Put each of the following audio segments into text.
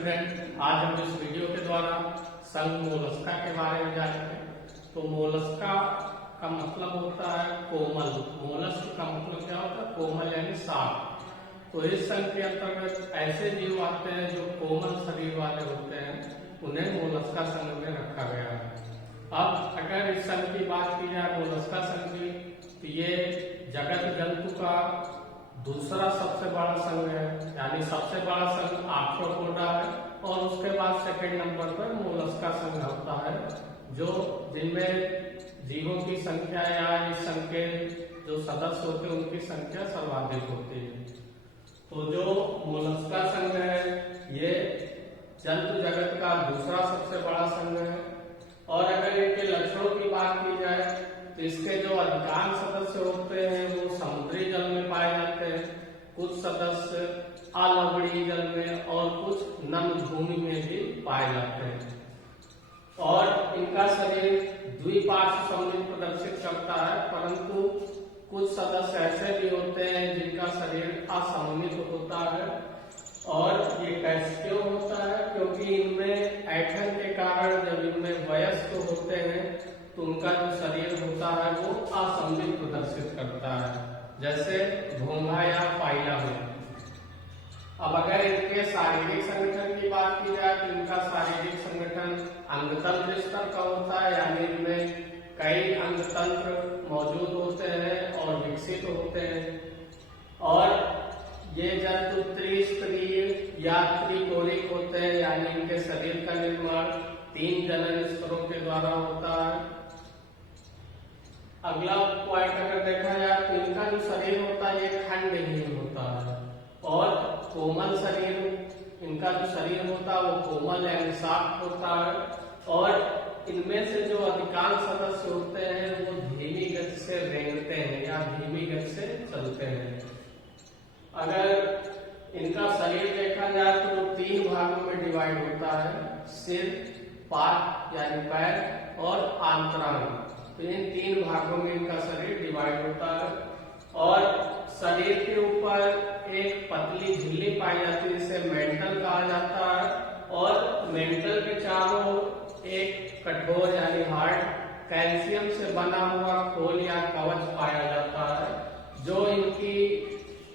Student, आज हम इस वीडियो के द्वारा संघ मोलस्का के बारे में जानेंगे। तो मोलस्का का मतलब होता है कोमल। मोलस्क का मतलब क्या होता है? कोमल यानी साफ। तो इस संघ के अंतर्गत ऐसे जीव आते हैं जो कोमल शरीर वाले होते हैं, उन्हें मोलस्का संघ में रखा गया है। अब अगर इस संघ की बात की जाए मोलस्का संघ की, तो ये जगत जंतु का दूसरा सबसे बड़ा संघ है, यानी सबसे बड़ा संघ आर्थ्रोपोडा है और उसके बाद सेकंड नंबर पर मोलस्का संघ होता है, जो जिनमें जीवों की संख्या या इस संघ के जो सदस्य होते हैं उनकी संख्या सर्वाधिक होती है। तो जो मोलस्का संघ है ये जंतु जगत का दूसरा सबसे बड़ा संघ है। और अगर इनके लक्षणों की बात की जाए तो इसके जो अधिकांश सदस्य होते हैं वो समुद्री जल में पाए जाते हैं, कुछ सदस्य अलवणीय जल में और कुछ नम भूमि में भी पाए जाते हैं। और इनका शरीर द्विपार्श्व सममित प्रदर्शित करता है, परंतु कुछ सदस्य ऐसे भी होते हैं जिनका शरीर असममित होता है। और ये कैसे क्यों होता है? क्योंकि इनमें ऐंठन के कारण जब इनमें वयस्क होते हैं तो उनका जो शरीर होता है वो असममित प्रदर्शित करता है, जैसे घोंघा या फाइला में। अब अगर इनके शारीरिक संगठन की बात की जाए तो इनका शारीरिक संगठन अंगतंत्र स्तर का होता है, यानी इनमें कई अंगतंत्र मौजूद होते हैं और विकसित होते हैं। और ये जंतु त्रिस्तरीय या त्रिकोणिक होते हैं, यानी इनके शरीर का निर्माण 3 जनन स्तरों के द्वारा होता है। अगला पॉइंट अगर देखा जाए तो इनका जो शरीर होता है ये खंडहीन होता है और कोमल शरीर, इनका जो शरीर होता है वो कोमल यानी साफ होता है। और इनमें से जो अधिकांश सदस्य होते हैं वो धीमी गति से रेंगते हैं या धीमी गति से चलते हैं। अगर इनका शरीर देखा जाए तो 3 भागों में डिवाइड होता है, सिर, पाद यानी पैर और आंतरांग। तो इन 3 भागों में इनका शरीर डिवाइड होता है। और शरीर के ऊपर एक पतली झिल्ली पाई जाती है जिसे मेंटल कहा जाता है। और मेंटल के चारों एक कठोर यानी हार्ड कैल्शियम से बना हुआ खोल या कवच पाया जाता है, जो इनकी,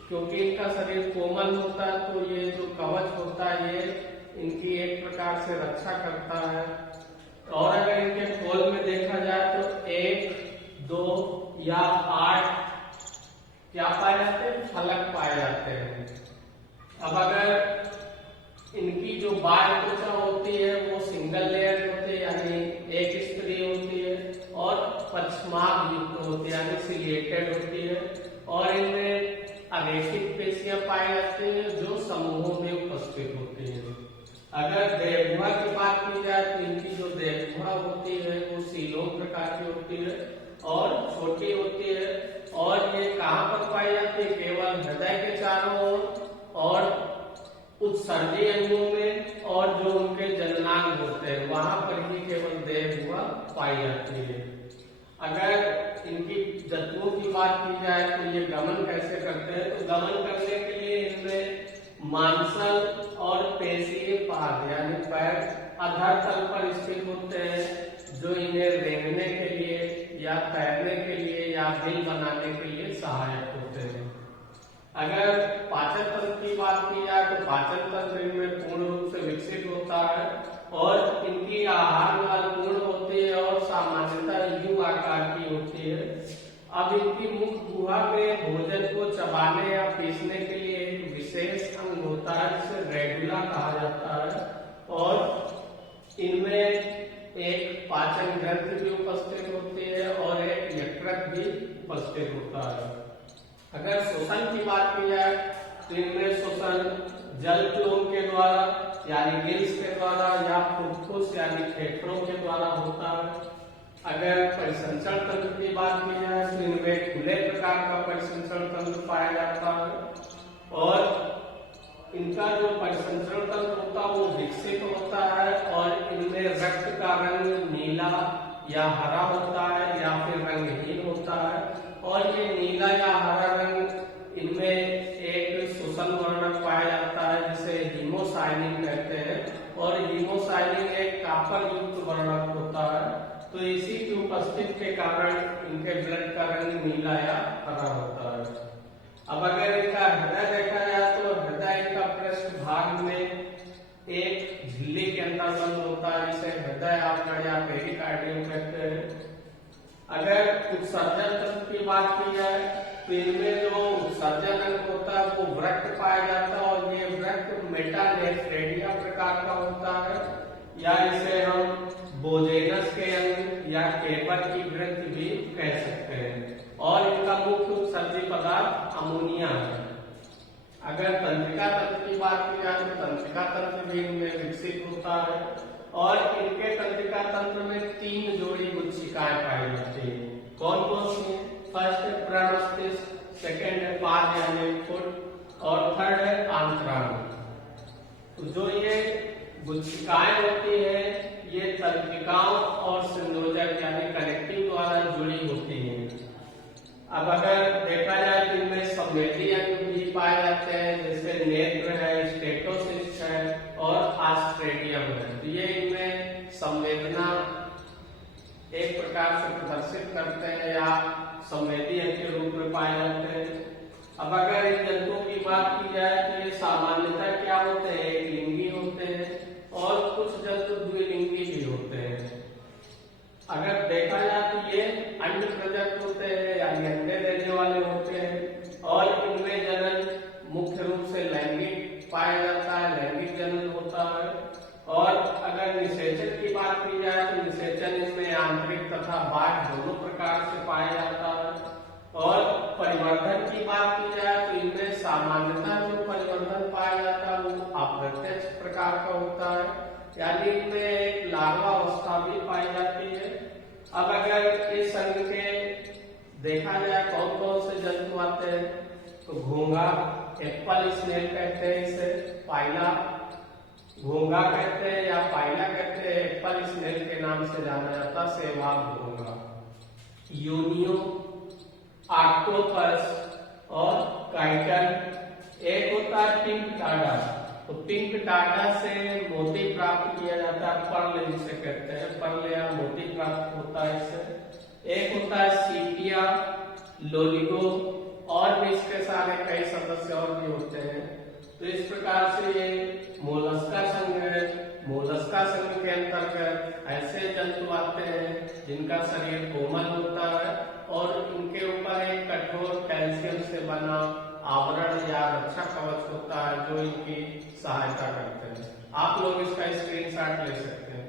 क्योंकि इनका शरीर कोमल होता है तो ये जो कवच होता है ये इनकी एक प्रकार से रक्षा करता है। और अगर इनके खोल में देखा जाए तो 1, 2 या 8 क्या पाए जाते हैं? फलक पाए जाते हैं। अब अगर इनकी जो बाह्य त्वचा होती है वो सिंगल लेयर होती है, यानी एक स्तरीय होती है और पश्चमाग युक्त होती है यानी सिलिएटेड होती है। और इनमें अरेखित पेशियां पाई जाती है जो समूहों में उपस्थित होती है। अगर देहगुहा की बात की जाए तो इनकी जो देहगुहा होती है वो सीलों प्रकार की होती है और छोटी होती है। और ये कहाँ पर पाई जाती है? केवल हृदय के चारों ओर और उत्सर्गी अंगों में, और जो उनके जननांग होते हैं वहां पर ही केवल देहगुहा पाई जाती है। अगर इनकी जंतुओं की बात की जाए तो ये गमन कैसे करते हैं? तो गमन करने के लिए इनमें मांसल और पेशीय पाद यानी पैर अधर तल पर स्थित होते हैं, जो इन्हें रेंगने के लिए या तैरने के लिए या बिल बनाने के लिए सहायक होते हैं। अगर पाचन तंत्र की बात की जाए तो पाचन तंत्र इनमें पूर्ण रूप से विकसित होता है और इनकी आहार नाल पूर्ण होती है और सामान्यतः यू आकार की होती है। अब इनकी मुख गुहा में भोजन को चबाने या पीसने के लिए एक विशेष अंग होता है जिसे रेगुला कहा जाता है। और इनमें एक पाचन ग्रंथि भी उपस्थित होती है और एक यकृत भी उपस्थित होता है। अगर श्वसन की बात की जाए तो इनमें श्वसन जल क्लोम के द्वारा यानी गिल्स के द्वारा या फुफ्फुस यानी फेफड़ों के द्वारा होता है। अगर परिसंचरण तंत्र की बात की जाए तो इनमें खुले प्रकार का परिसंचरण तंत्र पाया जाता है। और इनका जो परिसंचरण तंत्र होता है वो विकसित होता है और इनमें रक्त का रंग नीला या हरा होता है या फिर रंगहीन होता है। और ये नीला या हरा रंग इनमें एक श्वसन वर्णक पाया जाता है जिसे हीमोसाइनिन कहते हैं। कॉपर युक्त वर्णक होता है, तो इसी की उपस्थिति के कारण इनके ब्लड का रंग नीला या हरा होता है। अब अगर इनका हृदय देखा जाए तो हृदय इनका पृष्ठ भाग में एक झिल्ली के अंदर बंद होता है, जिसे हृदय आवरण या पेरिकार्डियम कहते हैं। अगर उत्सर्जन तंत्र की बात की जाए तो इनमें जो उत्सर्जन अंग होता है वो वृक्क पाया जाता है, और ये वृक्क मेटानेफ्रेडिया प्रकार का होता है, या इसे हम बोजेनस के अंग या केपर की ग्रंथि भी कह सकते हैं, और इनका मुख्य उत्सर्जी पदार्थ अमोनिया है। अगर तंत्रिका तंत्र की बात की जाए तो तंत्रिका तंत्र भी इनमें विकसित होता है, और इनके तंत्रिका तंत्र में 3 जोड़ी गुच्छिकाएं पाई जाती है। कौन कौन सी है? फर्स्ट है प्रमस्तिष्क, सेकंड है पाद यानी फुट, और थर्ड है आंतरांग। तो जो ये गुच्छिकाएं होती है ये तंत्रिकाओं और संयोजक यानी कनेक्टिव द्वारा जुड़ी होती हैं। अब अगर देखा जाए तो इनमें संवेदी अंग भी पाए जाते हैं, जैसे नेत्र है, स्टेटोसिस्ट है और आस्ट्रेडियम है। तो ये इनमें संवेदना एक प्रकार से प्रदर्शित करते हैं या संवेदी अंग के रूप में पाए जाते हैं। अब अगर इन जंतुओं की बात की जाए तो ये सामान्यतः क्या होते हैं? एक लिंगी होते हैं, और कुछ जंतु द्विलिंगी भी होते हैं। अगर देखा जाए तो ये अंड प्रजक होते हैं यानी अंडे देने वाले होते हैं, और इनमें जनन मुख्य रूप से लैंगिक पाया जाता है, लैंगिक जनन होता है। और अगर निषेचन की बात की जाए तो निषेचन इनमें आंतरिक तथा बाह्य दोनों प्रकार से पाया जाता है। और परिवर्धन की बात की जाए तो इनमें सामान्यतः जो परिवर्धन पाया जाता है वो अप्रत्यक्ष प्रकार का होता है, यानी इनमें एक लार्वा अवस्था भी पाई जाती है। अब अगर इस संघ के देखा जाए कौन कौन से जंतु आते हैं तो घोंघा, एप्पल स्नेल कहते हैं इसे, पाइला घोंघा कहते हैं या पाइला कहते हैं, एप्पल स्नेल के नाम से जाना जाता है, सेवाग घोंघा, यूनियो, ऑक्टोपस और काइटन। एक होता है पिंक टाडा, तो पिंक टाडा से मोती प्राप्त किया जाता है, पर्ल जिसे कहते हैं, पर्ल या मोती प्राप्त होता है इससे। एक होता है सीपिया, लोलिगो, और भी इसके सारे कई सदस्य और भी होते हैं। तो इस प्रकार से ये मोलस्का संघ है। मोलस्का संघ के अंतर्गत ऐसे जंतु आते हैं जिनका शरीर कोमल होता है, और इनके ऊपर एक कठोर कैल्शियम से बना आवरण या रक्षा कवच होता है जो इनकी सहायता करते हैं। आप लोग इसका स्क्रीनशॉट ले सकते हैं।